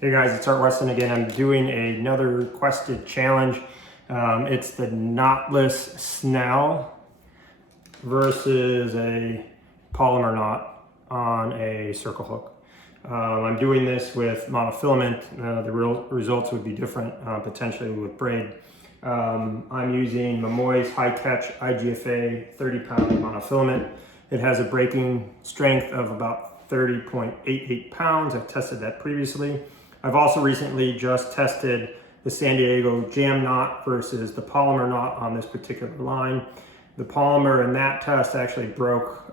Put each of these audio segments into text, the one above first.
Hey guys, it's Art Weston again. I'm doing another requested challenge. It's the Knotless Snell versus a Palomar knot on a circle hook. I'm doing this with monofilament. The real results would be different, potentially with braid. I'm using Momoy's High Catch IGFA 30-pound monofilament. It has a breaking strength of about 30.88 pounds. I've tested that previously. I've also recently just tested the San Diego Jam knot versus the Palomar knot on this particular line. The Palomar in that test actually broke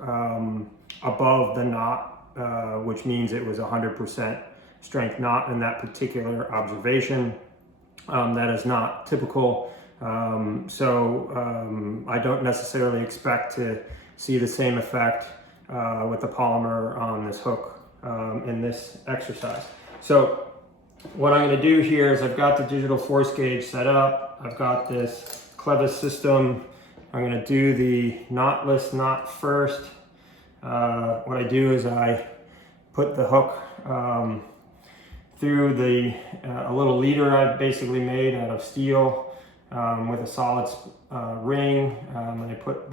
above the knot, which means it was 100% strength knot in that particular observation. That is not typical. I don't necessarily expect to see the same effect with the Palomar on this hook in this exercise. So what I'm going to do here is I've got the digital force gauge set up. I've got this Knotless system. I'm going to do the knotless knot first. What I do is I put the hook through a little leader I've basically made out of steel with a solid ring, and I put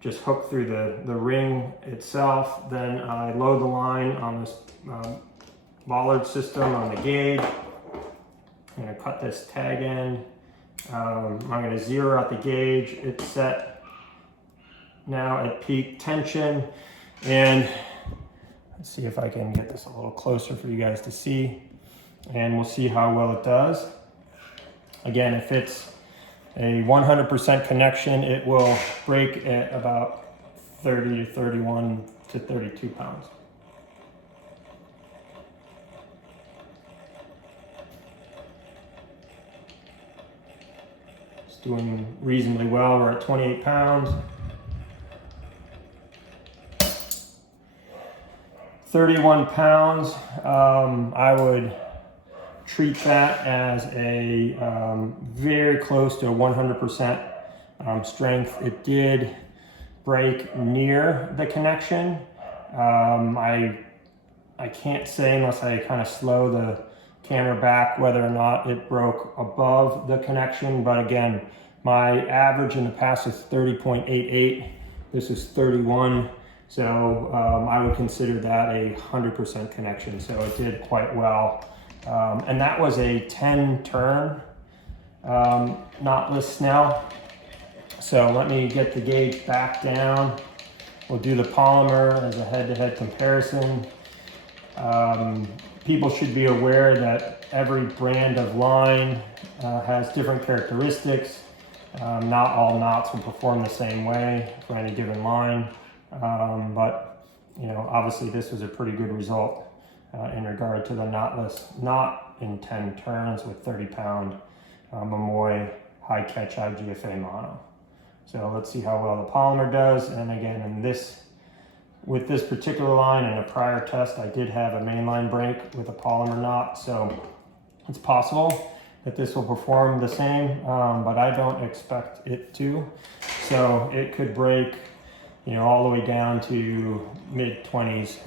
just hook through the ring itself. Then I load the line on this bollard system on the gauge. I'm going to cut this tag end. I'm going to zero out the gauge. It's set now at peak tension, and let's see if I can get this a little closer for you guys to see, and we'll see how well it does. Again, if it's a 100% connection, it will break at about 30 to 31 to 32 pounds. It's doing reasonably well. We're at 28 pounds. 31 pounds, I would treat that as a very close to a 100% strength. It did break near the connection. I can't say unless I kind of slow the camera back whether or not it broke above the connection, but again, my average in the past is 30.88. This is 31. So I would consider that a 100% connection. So it did quite well. And that was a 10 turn knotless Snell. So let me get the gauge back down. We'll do the Palomar as a head-to-head comparison. People should be aware that every brand of line has different characteristics. Not all knots will perform the same way for any given line. But you know, obviously this was a pretty good result in regard to the knotless knot in 10 turns with 30-pound Momoy High Catch IGFA mono. So let's see how well the Palomar does. And again, with this particular line in a prior test, I did have a mainline break with a Palomar knot, so it's possible that this will perform the same, but I don't expect it to. So it could break, you know, all the way down to mid-20s.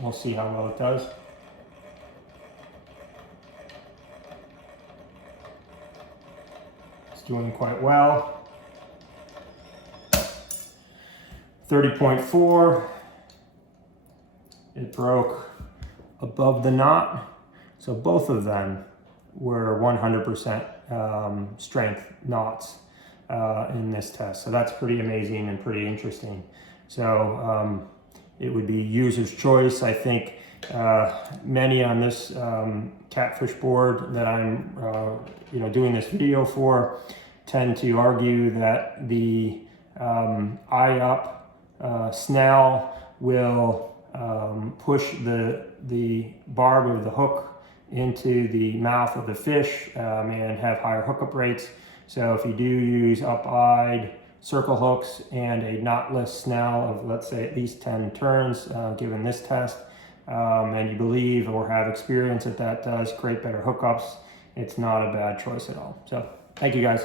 We'll see how well it does. It's doing quite well. 30.4. It broke above the knot. So both of them were 100% strength knots in this test. So that's pretty amazing and pretty interesting. So it would be user's choice. I think many on this catfish board that I'm doing this video for tend to argue that the eye up Snell will push the barb of the hook into the mouth of the fish and have higher hookup rates. So if you do use up-eyed circle hooks and a knotless Snell of, let's say, at least 10 turns, given this test, and you believe or have experience that does create better hookups, it's not a bad choice at all. So thank you guys.